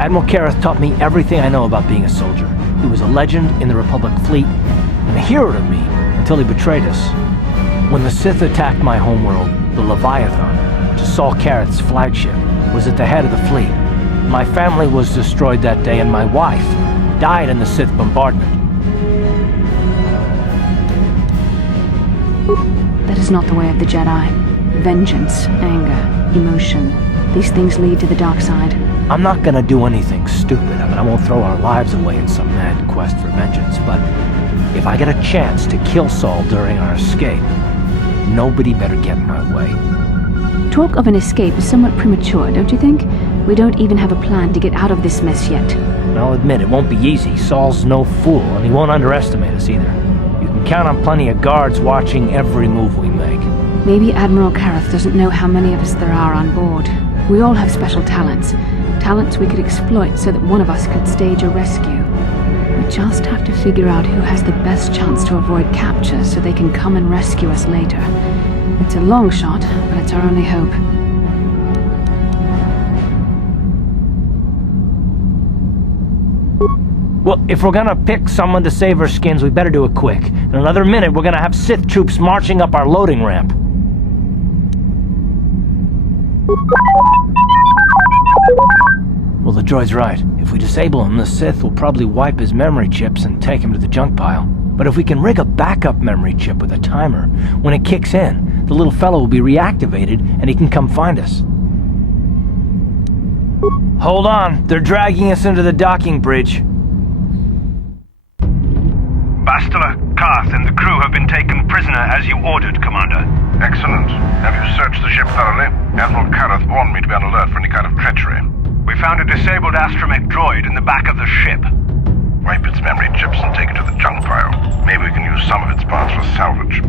Admiral Karath taught me everything I know about being a soldier. He was a legend in the Republic fleet, and a hero to me until he betrayed us. When the Sith attacked my homeworld, the Leviathan, which is Saul Karath's flagship, was at the head of the fleet. My family was destroyed that day, and my wife died in the Sith bombardment. That is not the way of the Jedi. Vengeance, anger, emotion. These things lead to the dark side. I'm not gonna do anything stupid. I won't throw our lives away in some mad quest for vengeance, but if I get a chance to kill Saul during our escape, nobody better get in my way. Talk of an escape is somewhat premature, don't you think? We don't even have a plan to get out of this mess yet. And I'll admit, it won't be easy. Saul's no fool, and he won't underestimate us either. You can count on plenty of guards watching every move we make. Maybe Admiral Carth doesn't know how many of us there are on board. We all have special talents. Talents we could exploit so that one of us could stage a rescue. We just have to figure out who has the best chance to avoid capture so they can come and rescue us later. It's a long shot, but it's our only hope. Well, if we're gonna pick someone to save our skins, we better do it quick. In another minute, we're gonna have Sith troops marching up our loading ramp. Well, the droid's right. If we disable him, the Sith will probably wipe his memory chips and take him to the junk pile. But if we can rig a backup memory chip with a timer, when it kicks in, the little fellow will be reactivated and he can come find us. Hold on, they're dragging us into the docking bridge. Bastila, Carth, and the crew have been taken prisoner as you ordered, Commander. Excellent. Have you searched the ship thoroughly? Admiral Karath warned me to be on alert for any kind of treachery. We found a disabled astromech droid in the back of the ship. Wipe its memory chips and take it to the junk pile. Maybe we can use some of its parts for salvage.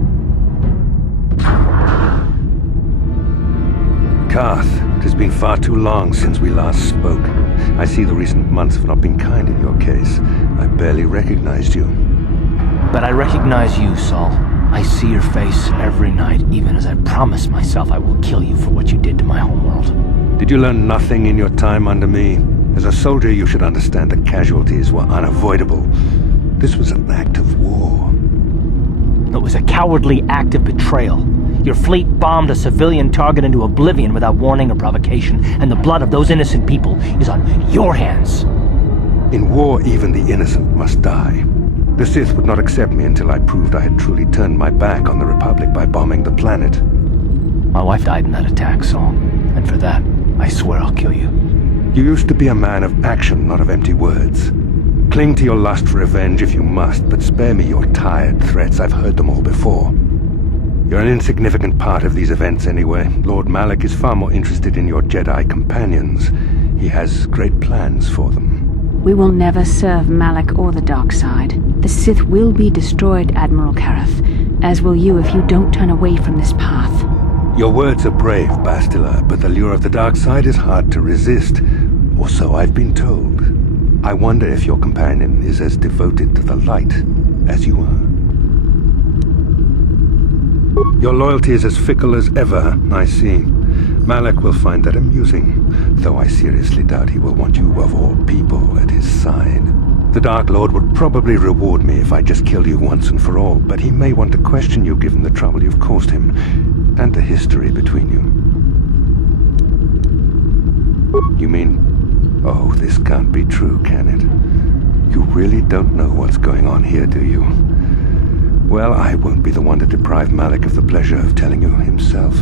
Carth, it has been far too long since we last spoke. I see the recent months have not been kind in your case. I barely recognized you. But I recognize you, Saul. I see your face every night, even as I promise myself I will kill you for what you did to my homeworld. Did you learn nothing in your time under me? As a soldier, you should understand that casualties were unavoidable. This was an act of war. It was a cowardly act of betrayal. Your fleet bombed a civilian target into oblivion without warning or provocation, and the blood of those innocent people is on your hands. In war, even the innocent must die. The Sith would not accept me until I proved I had truly turned my back on the Republic by bombing the planet. My wife died in that attack, Saul, and for that, I swear I'll kill you. You used to be a man of action, not of empty words. Cling to your lust for revenge if you must, but spare me your tired threats. I've heard them all before. You're an insignificant part of these events anyway. Lord Malak is far more interested in your Jedi companions. He has great plans for them. We will never serve Malak or the dark side. The Sith will be destroyed, Admiral Carth, as will you if you don't turn away from this path. Your words are brave, Bastila, but the lure of the dark side is hard to resist, or so I've been told. I wonder if your companion is as devoted to the light as you are. Your loyalty is as fickle as ever, I see. Malak will find that amusing, though I seriously doubt he will want you of all people at his side. The Dark Lord would probably reward me if I just killed you once and for all, but he may want to question you given the trouble you've caused him, and the history between you. You mean... Oh, this can't be true, can it? You really don't know what's going on here, do you? Well, I won't be the one to deprive Malak of the pleasure of telling you himself.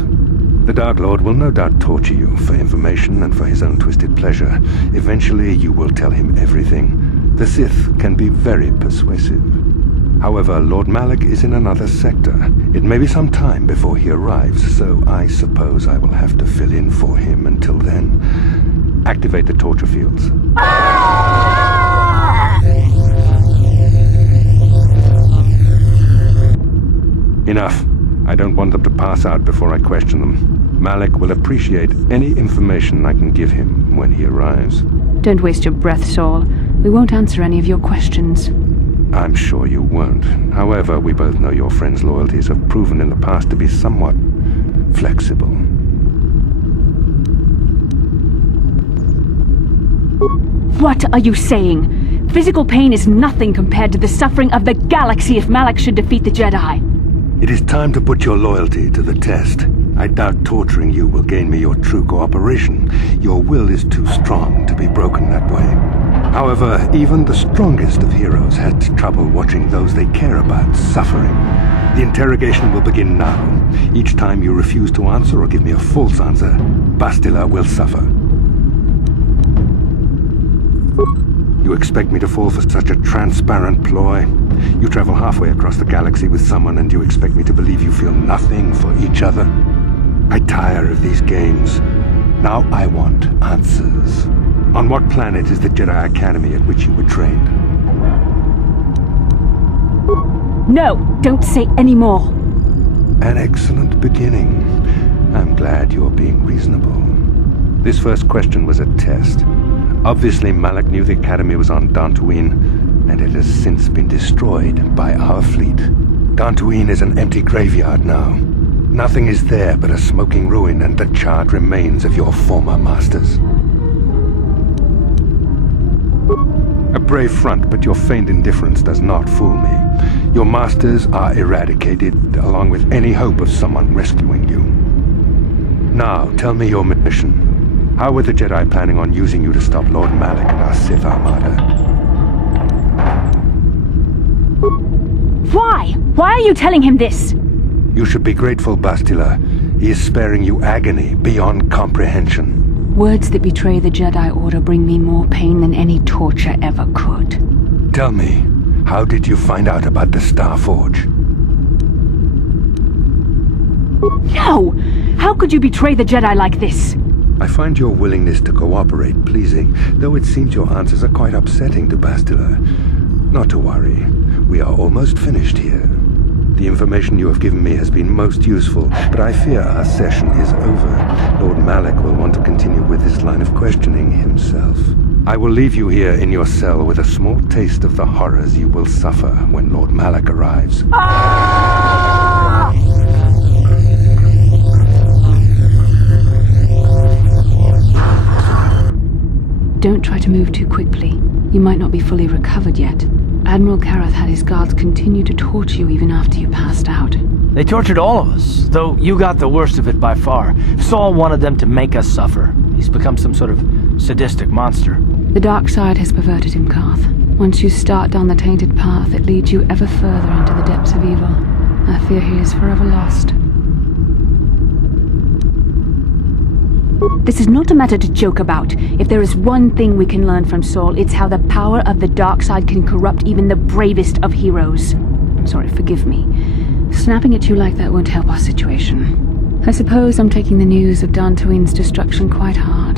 The Dark Lord will no doubt torture you for information and for his own twisted pleasure. Eventually, you will tell him everything. The Sith can be very persuasive. However, Lord Malak is in another sector. It may be some time before he arrives, so I suppose I will have to fill in for him until then. Activate the torture fields. Enough. I don't want them to pass out before I question them. Malak will appreciate any information I can give him when he arrives. Don't waste your breath, Saul. We won't answer any of your questions. I'm sure you won't. However, we both know your friend's loyalties have proven in the past to be somewhat flexible. What are you saying? Physical pain is nothing compared to the suffering of the galaxy if Malak should defeat the Jedi. It is time to put your loyalty to the test. I doubt torturing you will gain me your true cooperation. Your will is too strong to be broken that way. However, even the strongest of heroes had trouble watching those they care about suffering. The interrogation will begin now. Each time you refuse to answer or give me a false answer, Bastila will suffer. You expect me to fall for such a transparent ploy? You travel halfway across the galaxy with someone and you expect me to believe you feel nothing for each other? I tire of these games. Now I want answers. On what planet is the Jedi Academy at which you were trained? No, don't say any more. An excellent beginning. I'm glad you're being reasonable. This first question was a test. Obviously, Malak knew the Academy was on Dantooine, and it has since been destroyed by our fleet. Dantooine is an empty graveyard now. Nothing is there but a smoking ruin and the charred remains of your former masters. A brave front, but your feigned indifference does not fool me. Your masters are eradicated, along with any hope of someone rescuing you. Now, tell me your mission. How were the Jedi planning on using you to stop Lord Malak and our Sith Armada? Why? Why are you telling him this? You should be grateful, Bastila. He is sparing you agony beyond comprehension. Words that betray the Jedi Order bring me more pain than any torture ever could. Tell me, how did you find out about the Star Forge? No! How could you betray the Jedi like this? I find your willingness to cooperate pleasing, though it seems your answers are quite upsetting to Bastila. Not to worry. We are almost finished here. The information you have given me has been most useful, but I fear our session is over. Lord Malak will want to continue with this line of questioning himself. I will leave you here in your cell with a small taste of the horrors you will suffer when Lord Malak arrives. Don't try to move too quickly. You might not be fully recovered yet. Admiral Karath had his guards continue to torture you even after you passed out. They tortured all of us, though you got the worst of it by far. Saul wanted them to make us suffer. He's become some sort of sadistic monster. The dark side has perverted him, Carth. Once you start down the tainted path, it leads you ever further into the depths of evil. I fear he is forever lost. This is not a matter to joke about. If there is one thing we can learn from Saul, it's how the power of the dark side can corrupt even the bravest of heroes. I'm sorry, forgive me. Snapping at you like that won't help our situation. I suppose I'm taking the news of Dantooine's destruction quite hard.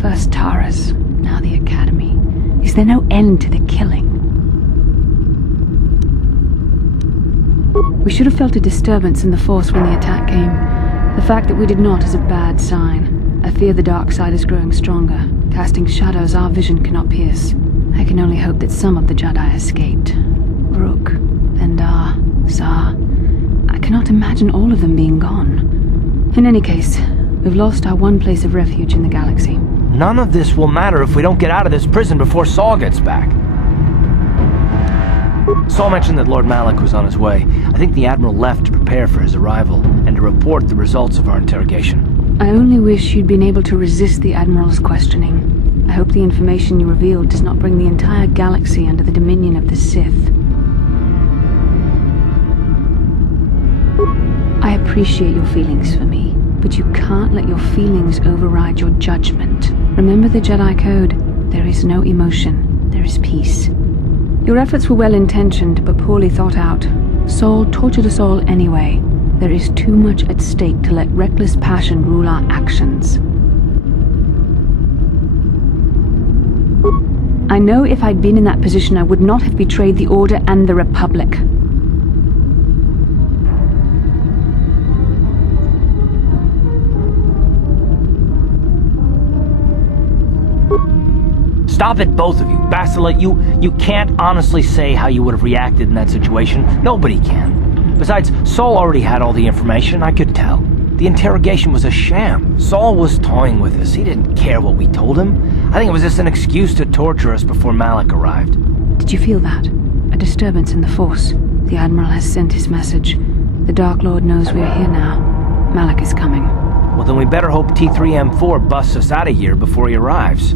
First Tara's, now the Academy. Is there no end to the killing? We should have felt a disturbance in the Force when the attack came. The fact that we did not is a bad sign. I fear the dark side is growing stronger, casting shadows our vision cannot pierce. I can only hope that some of the Jedi escaped. Rook, Vendar, Zar. I cannot imagine all of them being gone. In any case, we've lost our one place of refuge in the galaxy. None of this will matter if we don't get out of this prison before Saul gets back. Saul mentioned that Lord Malak was on his way. I think the Admiral left to prepare for his arrival and to report the results of our interrogation. I only wish you'd been able to resist the Admiral's questioning. I hope the information you revealed does not bring the entire galaxy under the dominion of the Sith. I appreciate your feelings for me, but you can't let your feelings override your judgment. Remember the Jedi Code. There is no emotion. There is peace. Your efforts were well-intentioned, but poorly thought out. Saul tortured us all anyway. There is too much at stake to let reckless passion rule our actions. I know if I'd been in that position, I would not have betrayed the Order and the Republic. Stop it, both of you. Bastila, you can't honestly say how you would have reacted in that situation. Nobody can. Besides, Saul already had all the information. I could tell. The interrogation was a sham. Saul was toying with us. He didn't care what we told him. I think it was just an excuse to torture us before Malak arrived. Did you feel that? A disturbance in the Force. The Admiral has sent his message. The Dark Lord knows we're here now. Malak is coming. Well, then we better hope T3M4 busts us out of here before he arrives.